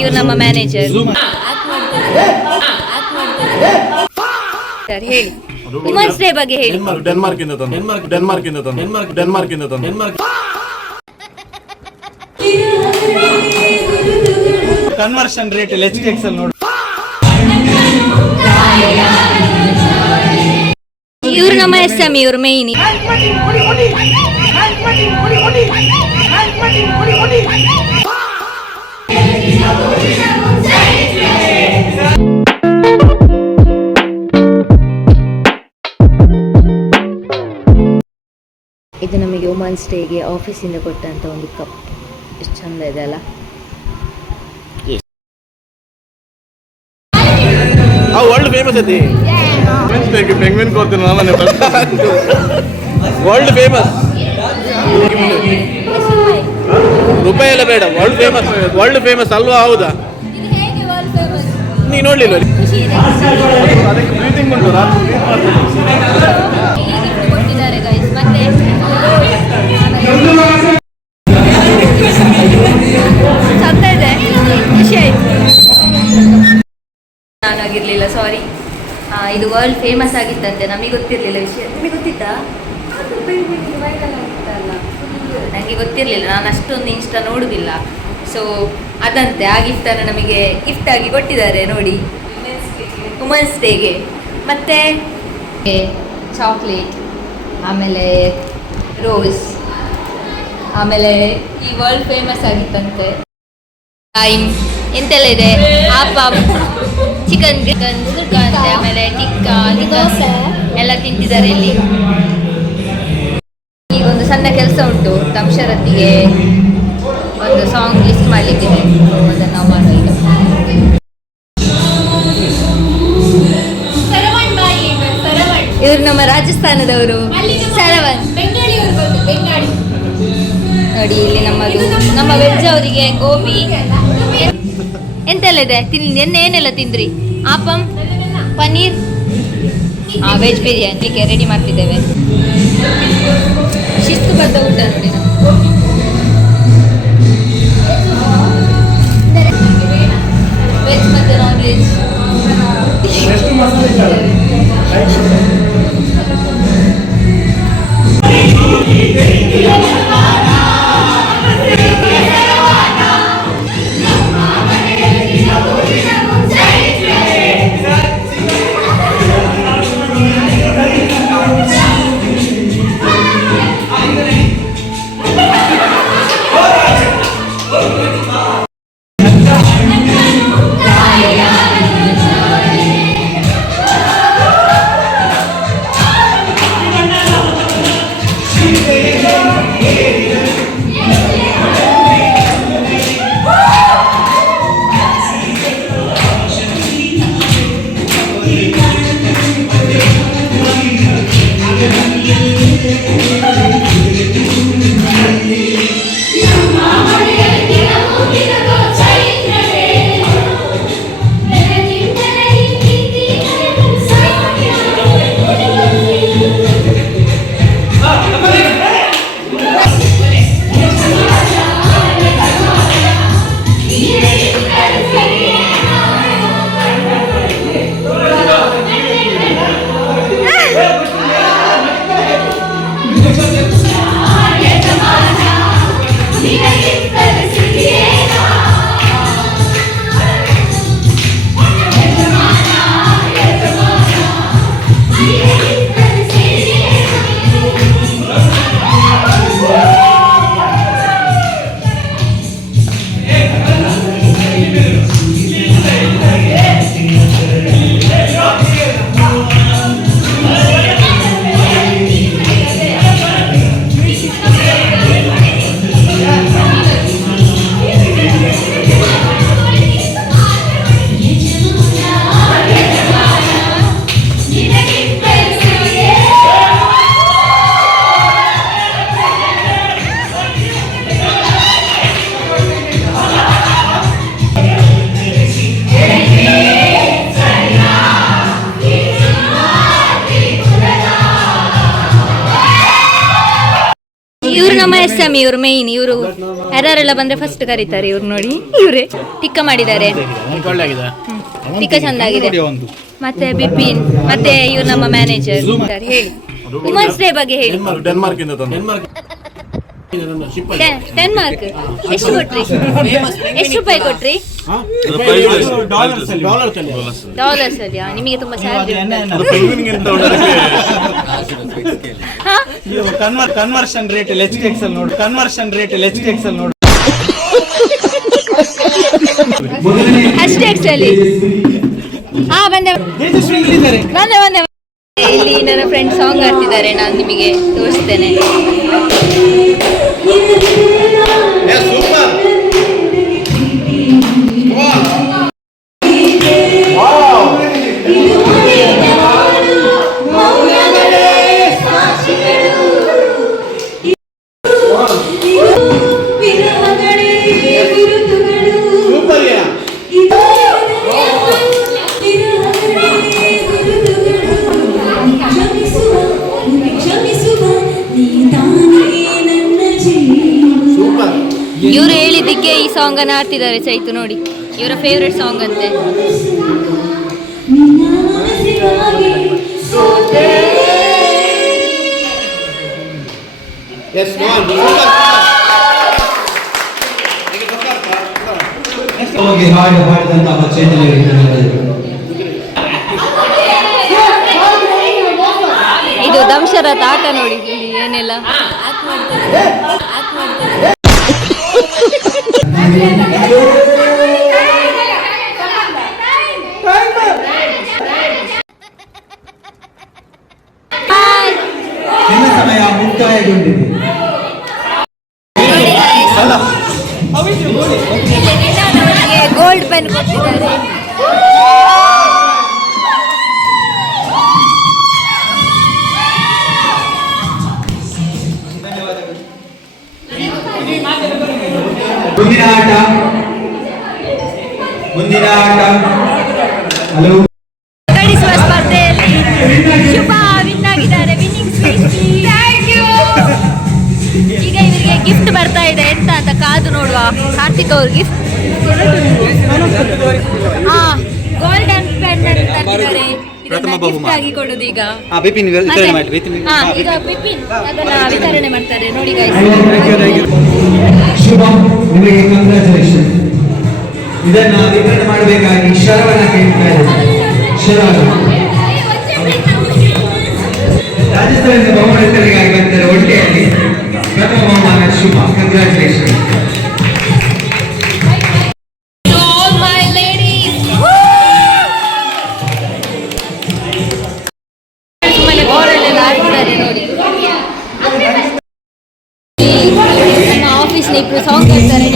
ಇವ್ರು ನಮ್ಮ ಮ್ಯಾನೇಜರ್. ಹೇಳಿ ವುಮೆನ್ಸ್ ಡೇ ಬಗ್ಗೆ ಹೇಳಿ. ಡೆನ್ಮಾರ್ಕ್ ಕನ್ವರ್ಷನ್ ರೇಟ್ HTX ಅಲ್ಲಿ ನೋಡಿ. ಇವ್ರು ನಮ್ಮ SM, ಇವ್ರು ಮೇಯ್ನ್. ಇದು ನಮಗೆ ವುಮೆನ್ಸ್ ಡೇಗೆ ಆಫೀಸಿಂದ ಕೊಟ್ಟಂತ ಒಂದು ಕಪ್. ಎಷ್ಟು ಚಂದ ಇದೆ ಅಲ್ಲ. ವರ್ಲ್ಡ್ ಫೇಮಸ್ ಐತಿ ಪೆಂಗ್ವಿನ್ ಕೊಡ್ತೀನಿ ನಾನು. ವರ್ಲ್ಡ್ ಫೇಮಸ್ ರೂಪಾಯಿ ಎಲ್ಲ ಬೇಡ, ವರ್ಲ್ಡ್ ಫೇಮಸ್ ಅಲ್ವಾ? ಹೌದಾ? ನೀ ನೋಡ್ಲಿಲ್ಲ? ಅದಕ್ಕೆ ಬ್ರೀತಿಂಗ್ ಉಂಟು. ಚಂದ ಇದೆ, ಖುಷಿ ಆಯ್ತು. ನಾನಾಗಿರ್ಲಿಲ್ಲ, ಸಾರಿ. ಇದು ವರ್ಲ್ಡ್ ಫೇಮಸ್ ಆಗಿತ್ತಂತೆ, ನಮಗೆ ಗೊತ್ತಿರಲಿಲ್ಲ ವಿಷಯ. ನಿಮಗೆ ಗೊತ್ತಿತ್ತಾ? ನನಗೆ ಗೊತ್ತಿರಲಿಲ್ಲ, ನಾನು ಅಷ್ಟೊಂದು ಇನ್ಸ್ಟಾ ನೋಡುವುದಿಲ್ಲ. ಸೊ ಅದಂತೆ ಆ ಗಿಫ್ಟನ್ನು ನಮಗೆ ಗಿಫ್ಟ್ ಆಗಿ ಕೊಟ್ಟಿದ್ದಾರೆ ನೋಡಿ, ವುಮೆನ್ಸ್ ಡೇಗೆ. ಮತ್ತು ಚಾಕ್ಲೇಟ್, ಆಮೇಲೆ ರೋಸ್, ಆಮೇಲೆ ಈ ವರ್ಲ್ಡ್ ಫೇಮಸ್ ಆಗಿತ್ತಂತೆ ಟೈಮ್ ಎಂತೆಲ್ಲ ಇದೆ, ಆಪಮ್, ಚಿಕನ್ ಸುರ್ಕಾಂತೆ, ಆಮೇಲೆ ಟಿಕ್ಕಾ ಎಲ್ಲ ತಿಂತಿದ್ದಾರೆ ಇಲ್ಲಿ. ಈಗ ಒಂದು ಸಣ್ಣ ಕೆಲಸ ಉಂಟು, ತಮ್ಶರತ್ತಿಗೆ ಒಂದು ಸಾಂಗ್ ಲಿಸ್ಟ್ ಮಾಡಲಿಕ್ಕಿದೆ, ಅದನ್ನು ನಾವು ಮಾಡೋದು ಈಗ. ಇವರು ನಮ್ಮ ರಾಜಸ್ಥಾನದವರು, ಸರವನ್. ನೋಡಿ ಇಲ್ಲಿ ನಮ್ಮ ವೆಜ್ ಅವರಿಗೆ ಗೋಬಿ ಎಂತೆಲ್ಲ ಇದೆ ಏನೆಲ್ಲ ತಿಂದ್ರಿ? ಆಪಮ್, ಪನ್ನೀರ್, ವೆಜ್ ಬಿರಿಯಾನಿಗೆ ರೆಡಿ ಮಾಡ್ತಿದ್ದೇವೆ. ಶಿಸ್ತುಬದ್ಧ ಊಟ ನೋಡಿ. ವೆಜ್ ಮತ್ತು ನಾನ್ ವೆಜ್. ನಮ್ಮ SM ಇವರು ಮೇಯ್ನ್, ಇವರು ಯಾರೆಲ್ಲ ಬಂದ್ರೆ ಫಸ್ಟ್ ಕರೀತಾರೆ ಇವ್ರು. ನೋಡಿ ಇವರೇ ಟಿಕ್ಕ ಮಾಡಿದ್ದಾರೆ, ಟಿಕ್ಕ ಚಂದಾಗಿದೆ. ಮತ್ತೆ ಬಿಪಿನ್, ಮತ್ತೆ ಇವ್ರು ನಮ್ಮ ಮ್ಯಾನೇಜರ್. ಹೇಳಿ ವುಮೆನ್ಸ್ ಡೇ ಬಗ್ಗೆ ಹೇಳಿ. ಡೆನ್ಮಾರ್ಕ್ ಎಷ್ಟು ಕೊಟ್ರಿ? ಎಷ್ಟು ರೂಪಾಯಿ ಕೊಟ್ರಿ? ಡಾಲರ್ಸ್ ಅಲ್ಲಿಯಾ? ನಿಮಗೆ ತುಂಬಾ ಸ್ಯಾಲರಿ ಕನ್ವರ್ಷನ್ ರೇಟ್ HTX ಅಲ್ಲಿ ನೋಡು, ಕನ್ವರ್ಷನ್ ರೇಟ್ HTX ಅಲ್ಲಿ ನೋಡು. HTX ಅಲ್ಲಿ ಬಂದೆ. ಇಲ್ಲಿ ನನ್ನ ಫ್ರೆಂಡ್ ಸಾಂಗ್ ಆಡ್ತಿದ್ದಾರೆ, ನಾನು ನಿಮಗೆ ತೋರಿಸ್ತೇನೆ. ಇವರು ಹೇಳಿದ್ದಕ್ಕೆ ಈ ಸಾಂಗ್ ಅನ್ನು ಆಡ್ತಿದ್ದಾರೆ ಚೈತು. ನೋಡಿ ಇವರ ಫೇವ್ರೆಟ್ ಸಾಂಗ್ ಅಂತೆ. ಇದು ದಂಶರಥ ಆಟ ನೋಡಿ, ಇಲ್ಲಿ ಏನೆಲ್ಲ ಸಮಯ ಮುಕ್ತಾಯಗೊಂಡಿದೆ. ಗೋಲ್ಡ್ ಪೆನ್ ಕೊಟ್ಟಿದ್ದಾರೆ. ಮುಂದಿನ ಆಟ ಹಲೋ ಕಡಿಸುವ ಸ್ಪರ್ಧೆಯಲ್ಲಿ ಶುಭ ವಿನ್ ಆಗಿದ್ದಾರೆ. Winning speech. ಈಗ ಇವರಿಗೆ ಗಿಫ್ಟ್ ಬರ್ತಾ ಇದೆ, ಎಂತ ಅಂತ ಕಾದು ನೋಡುವ. ಕಾರ್ತಿಕ್ ಅವ್ರ ಗಿಫ್ಟ್ ಗೋಲ್ಡನ್ ಪೆನ್ ತರ್ತಿದ್ದಾರೆ. ಗಿಫ್ಟ್ ಆಗಿ ಕೊಡುದು ಈಗ. ಈಗ ಬಿಪಿನ್ ಅದನ್ನ ವಿತರಣೆ ಮಾಡ್ತಾರೆ. ನೋಡಿ ಗೈಸ್, ಶುಭ ನಿಮಗೆ ಕಂಗ್ರಾಚುಲೇಷನ್. ಇದನ್ನ ವಿತರಣೆ ಮಾಡಬೇಕಾಗಿ ಶರವಣ ಕೇಳ್ತಾ ಇದ್ದಾರೆ. ಶರವಣ ರಾಜಸ್ಥಾನದ ಬಹುಮಾನಗಳಿಗಾಗಿ ಬಂದರೆ ಒಟ್ಟೆಯಲ್ಲಿ ಪ್ರಥಮ ಬಹುಮಾನ ಶುಭ. ಕಂಗ್ರಾಚುಲೇಷನ್. ಸುಮ್ಮನೆ ಬೋರ್ಡಲ್ಲೆಲ್ಲ ಆಡ್ತಿದ್ದಾರೆ ನೋಡಿ. ನಮ್ಮ ಆಫೀಸ್ನ ಇಬ್ರು ಸಾಂಗ್ ಹೇಳ್ತಾರೆ.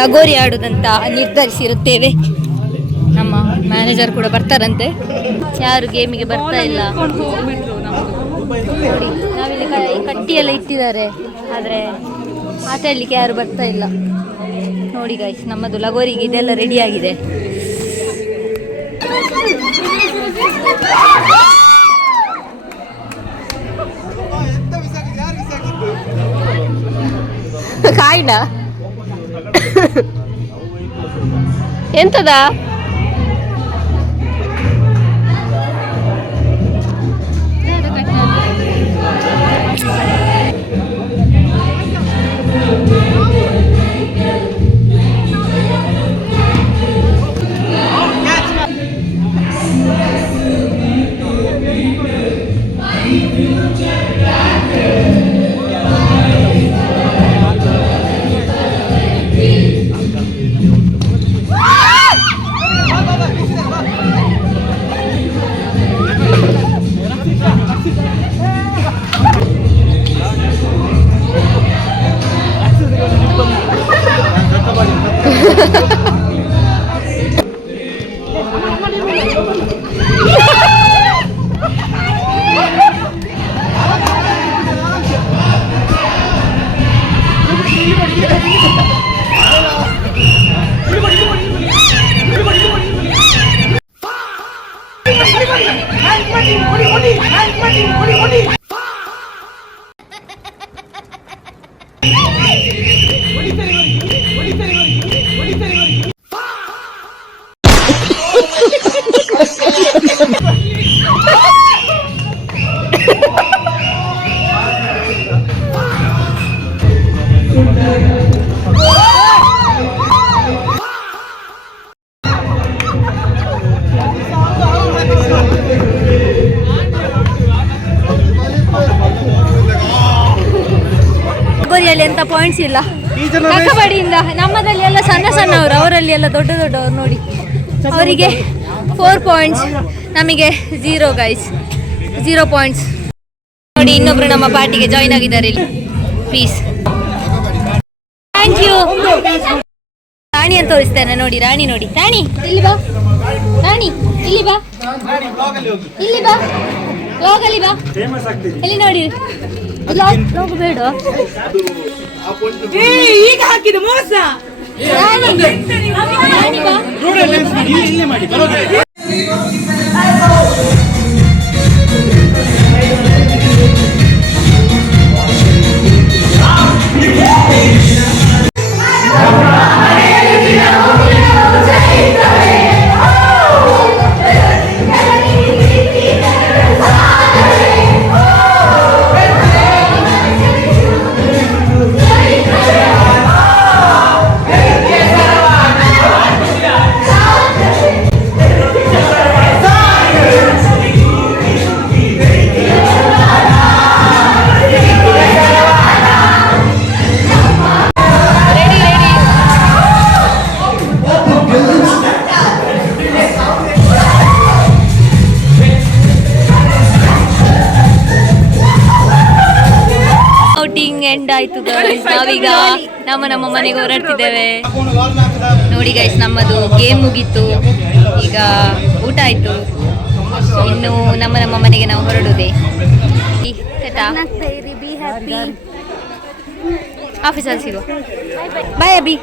ಲಗೋರಿ ಆಡುದಂತ ನಿರ್ಧರಿಸಿರುತ್ತೇವೆ. ನಮ್ಮ ಮ್ಯಾನೇಜರ್ ಕೂಡ ಬರ್ತಾರಂತೆ. ಯಾರು ಗೇಮಿಗೆ ಬರ್ತಾ ಇಲ್ಲ ನೋಡಿ. ನಾವಿಲ್ಲಿ ಕಟ್ಟಿಯೆಲ್ಲ ಇಟ್ಟಿದ್ದಾರೆ, ಆದರೆ ಆಟ ಆಡಲಿಕ್ಕೆ ಯಾರು ಬರ್ತಾ ಇಲ್ಲ ನೋಡಿ ಗೈಸ್. ನಮ್ಮದು ಲಗೋರಿಗೆ ಇದೆಲ್ಲ ರೆಡಿ ಆಗಿದೆ. ಕಾಯ್ಡ ಎಂತದ ಲಗೋರಿಯಲ್ಲಿ ಎಂತ ಪಾಯಿಂಟ್ಸ್ ಇಲ್ಲ. ಕಬಡ್ಡಿಯಿಂದ ನಮ್ಮದಲ್ಲಿ ಎಲ್ಲ ಸಣ್ಣ ಸಣ್ಣವರು, ಅವರಲ್ಲಿ ಎಲ್ಲ ದೊಡ್ಡ ದೊಡ್ಡವರು. ನೋಡಿ ಅವರಿಗೆ 4 ಪಾಯಿಂಟ್ಸ್, ನಮಗೆ 0 ಗೈಸ್, 0 ಪಾಯಿಂಟ್ಸ್. ನೋಡಿ ಇನ್ನೊಬ್ರು ನಮ್ಮ ಪಾರ್ಟಿಗೆ ಜಾಯ್ನ್ ಆಗಿದ್ದಾರೆ ಇಲ್ಲಿ. Please, thank you. ರಾಣಿ ಅಂತ ತೋರಿಸ್ತೇನೆ ನೋಡಿ. ರಾಣಿ ನೋಡಿ, ರಾಣಿ ಇಲ್ಲಿ ಬಾ, ರಾಣಿ ಇಲ್ಲಿ ಬಾ, ಇಲ್ಲಿ ಬಾ, ಹೋಗಲಿ ಬಾ, ಇಲ್ಲಿ ನೋಡಿ. ಬ್ಲಾಗ್ ಬೇಡ, ಈಗ ಹಾಕಿದ ಮೋಸ. ರಾಣಿ ಬಾ. ಇಲ್ಲೇ ಮಾಡಿ ಬರೋದಿಲ್ಲ. ಎಂಡ್ ಆಯ್ತು ಗೈಸ್. ನಾವೀಗ ನಮ್ಮ ಮನೆಗೆ ಹೊರಡ್ತಿದ್ದೇವೆ. ನೋಡಿ ಗೈಸ್, ನಮ್ಮದು ಗೇಮ್ ಮುಗೀತು, ಈಗ ಊಟ ಆಯ್ತು, ಇನ್ನು ನಮ್ಮ ಮನೆಗೆ ನಾವು ಹೊರಡುದೇ. ಆಫೀಸಲ್ಲಿ ಸಿಗೋ. ಬಾಯ್ ಅಭಿ.